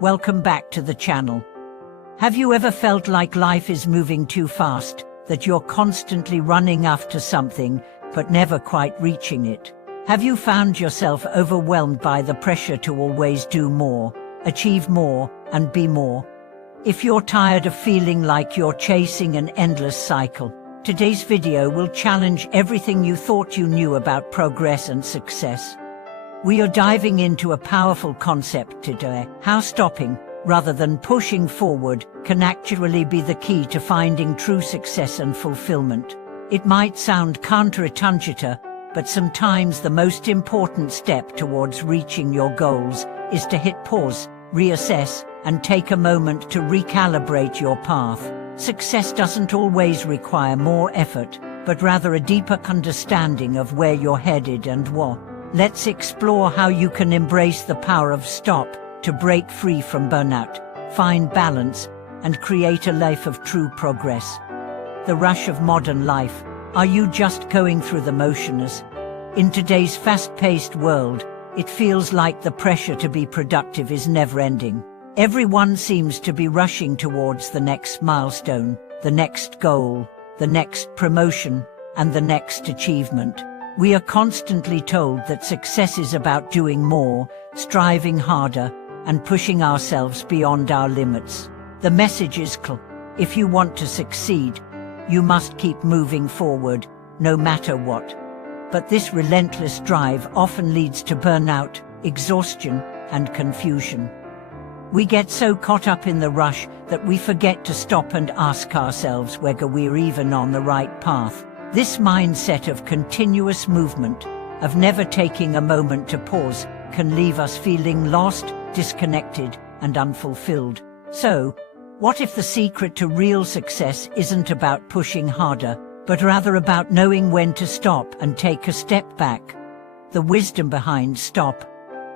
Welcome back to the channel. Have you ever felt like life is moving too fast, that you're constantly running after something, but never quite reaching it? Have you found yourself overwhelmed by the pressure to always do more, achieve more, and be more? If you're tired of feeling like you're chasing an endless cycle, today's video will challenge everything you thought you knew about progress and success. We are diving into a powerful concept today: how stopping, rather than pushing forward, can actually be the key to finding true success and fulfillment. It might sound counterintuitive, but sometimes the most important step towards reaching your goals is to hit pause, reassess, and take a moment to recalibrate your path. Success doesn't always require more effort, but rather a deeper understanding of where you're headed and what. Let's explore how you can embrace the power of stop to break free from burnout, find balance, and create a life of true progress. The rush of modern life. Are you just going through the motions? In today's fast-paced world, it feels like the pressure to be productive is never-ending. Everyone seems to be rushing towards the next milestone, the next goal, the next promotion, and the next achievement. We are constantly told that success is about doing more, striving harder, and pushing ourselves beyond our limits. The message is clear: if you want to succeed, you must keep moving forward, no matter what. But this relentless drive often leads to burnout, exhaustion, and confusion. We get so caught up in the rush that we forget to stop and ask ourselves whether we're even on the right path. This mindset of continuous movement, of never taking a moment to pause, can leave us feeling lost, disconnected, and unfulfilled. So, what if the secret to real success isn't about pushing harder, but rather about knowing when to stop and take a step back? The wisdom behind stop.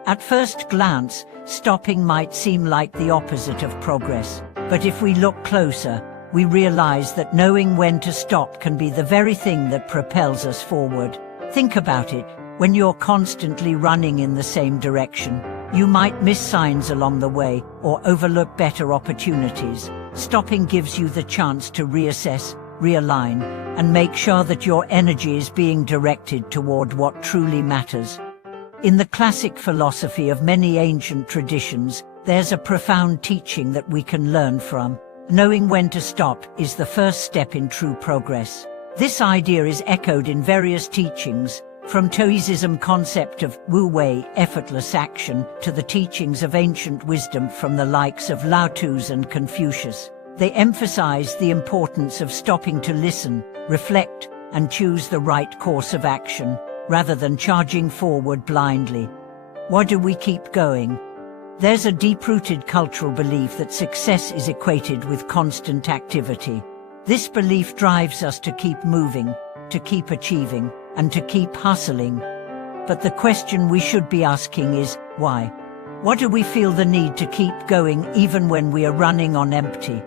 At first glance, stopping might seem like the opposite of progress. But if we look closer, we realize that knowing when to stop can be the very thing that propels us forward. Think about it. When you're constantly running in the same direction, you might miss signs along the way or overlook better opportunities. Stopping gives you the chance to reassess, realign, and make sure that your energy is being directed toward what truly matters. In the classic philosophy of many ancient traditions, there's a profound teaching that we can learn from. Knowing when to stop is the first step in true progress. This idea is echoed in various teachings, from Taoism concept of Wu Wei, effortless action, to the teachings of ancient wisdom from the likes of Lao Tzu and Confucius. They emphasize the importance of stopping to listen, reflect, and choose the right course of action, rather than charging forward blindly. Why do we keep going? There's a deep-rooted cultural belief that success is equated with constant activity. This belief drives us to keep moving, to keep achieving, and to keep hustling. But the question we should be asking is, why? Why do we feel the need to keep going even when we are running on empty?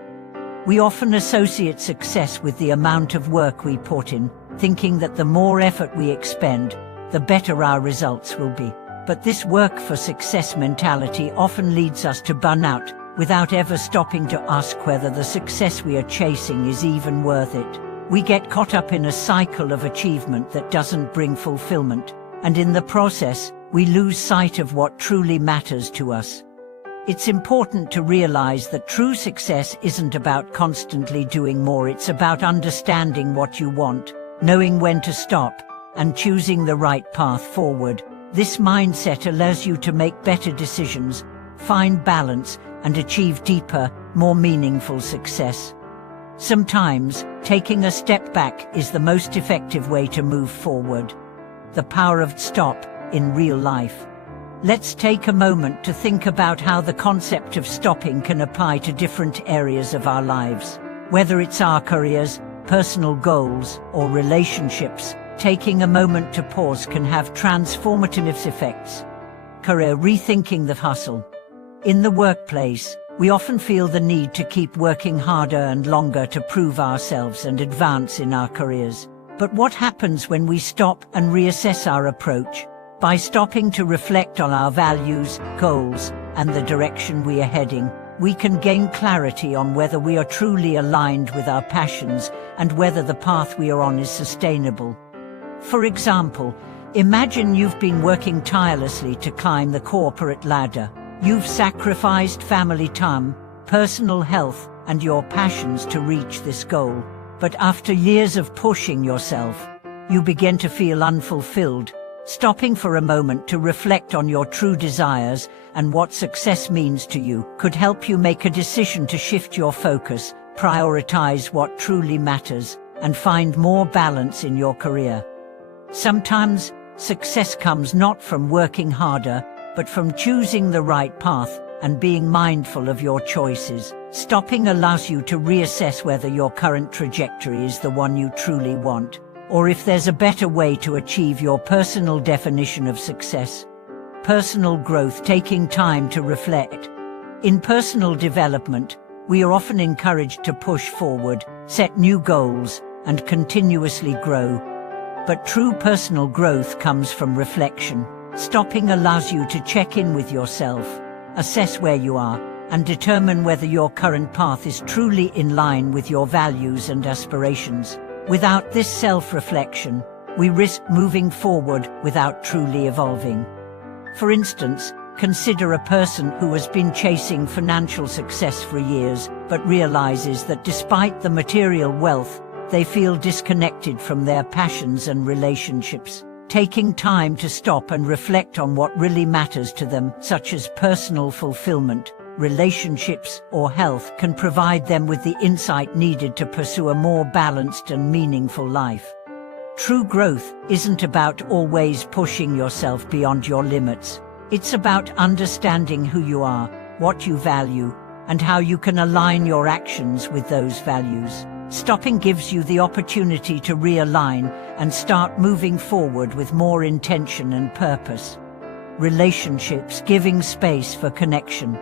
We often associate success with the amount of work we put in, thinking that the more effort we expend, the better our results will be. But this work for success mentality often leads us to burnout, without ever stopping to ask whether the success we are chasing is even worth it. We get caught up in a cycle of achievement that doesn't bring fulfillment, and in the process, we lose sight of what truly matters to us. It's important to realize that true success isn't about constantly doing more. It's about understanding what you want, knowing when to stop, and choosing the right path forward. This mindset allows you to make better decisions, find balance, and achieve deeper, more meaningful success. Sometimes, taking a step back is the most effective way to move forward. The power of stop in real life. Let's take a moment to think about how the concept of stopping can apply to different areas of our lives. Whether it's our careers, personal goals, or relationships, taking a moment to pause can have transformative effects. Career: rethinking the hustle. In the workplace, we often feel the need to keep working harder and longer to prove ourselves and advance in our careers. But what happens when we stop and reassess our approach? By stopping to reflect on our values, goals, and the direction we are heading, we can gain clarity on whether we are truly aligned with our passions and whether the path we are on is sustainable. For example, imagine you've been working tirelessly to climb the corporate ladder. You've sacrificed family time, personal health, and your passions to reach this goal. But after years of pushing yourself, you begin to feel unfulfilled. Stopping for a moment to reflect on your true desires and what success means to you could help you make a decision to shift your focus, prioritize what truly matters, and find more balance in your career. Sometimes, success comes not from working harder, but from choosing the right path and being mindful of your choices. Stopping allows you to reassess whether your current trajectory is the one you truly want, or if there's a better way to achieve your personal definition of success. Personal growth, taking time to reflect. In personal development, we are often encouraged to push forward, set new goals, and continuously grow. But true personal growth comes from reflection. Stopping allows you to check in with yourself, assess where you are, and determine whether your current path is truly in line with your values and aspirations. Without this self-reflection, we risk moving forward without truly evolving. For instance, consider a person who has been chasing financial success for years, but realizes that despite the material wealth, they feel disconnected from their passions and relationships. Taking time to stop and reflect on what really matters to them, such as personal fulfillment, relationships, or health, can provide them with the insight needed to pursue a more balanced and meaningful life. True growth isn't about always pushing yourself beyond your limits. It's about understanding who you are, what you value, and how you can align your actions with those values. Stopping gives you the opportunity to realign and start moving forward with more intention and purpose. Relationships, giving space for connection.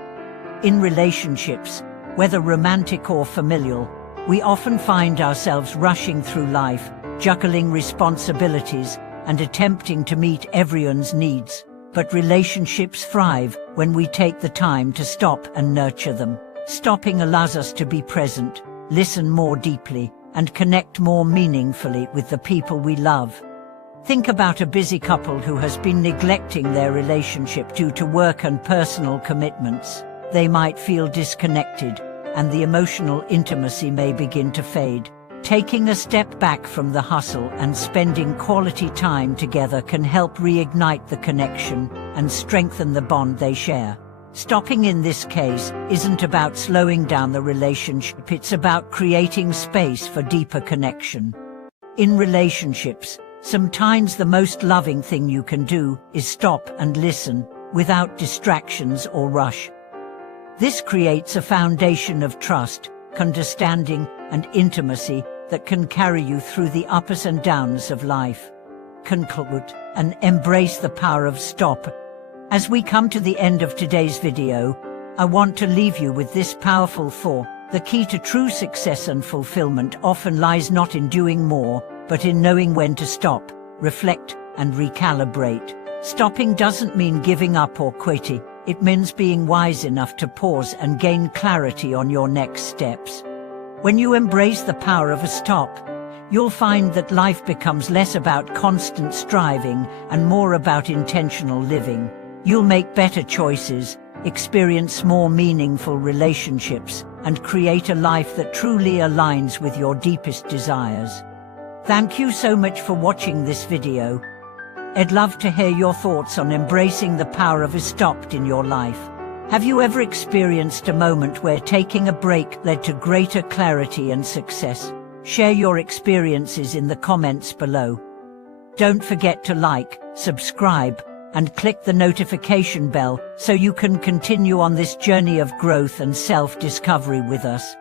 In relationships, whether romantic or familial, we often find ourselves rushing through life, juggling responsibilities, and attempting to meet everyone's needs. But relationships thrive when we take the time to stop and nurture them. Stopping allows us to be present, listen more deeply, and connect more meaningfully with the people we love. Think about a busy couple who has been neglecting their relationship due to work and personal commitments. They might feel disconnected, and the emotional intimacy may begin to fade. Taking a step back from the hustle and spending quality time together can help reignite the connection and strengthen the bond they share. Stopping in this case isn't about slowing down the relationship, it's about creating space for deeper connection. In relationships, sometimes the most loving thing you can do is stop and listen, without distractions or rush. This creates a foundation of trust, understanding, and intimacy that can carry you through the ups and downs of life. Conclude and embrace the power of stop. As we come to the end of today's video, I want to leave you with this powerful thought. The key to true success and fulfillment often lies not in doing more, but in knowing when to stop, reflect, and recalibrate. Stopping doesn't mean giving up or quitting. It means being wise enough to pause and gain clarity on your next steps. When you embrace the power of a stop, you'll find that life becomes less about constant striving and more about intentional living. You'll make better choices, experience more meaningful relationships, and create a life that truly aligns with your deepest desires. Thank you so much for watching this video. I'd love to hear your thoughts on embracing the power of a stop in your life. Have you ever experienced a moment where taking a break led to greater clarity and success? Share your experiences in the comments below. Don't forget to like, subscribe, and click the notification bell so you can continue on this journey of growth and self-discovery with us.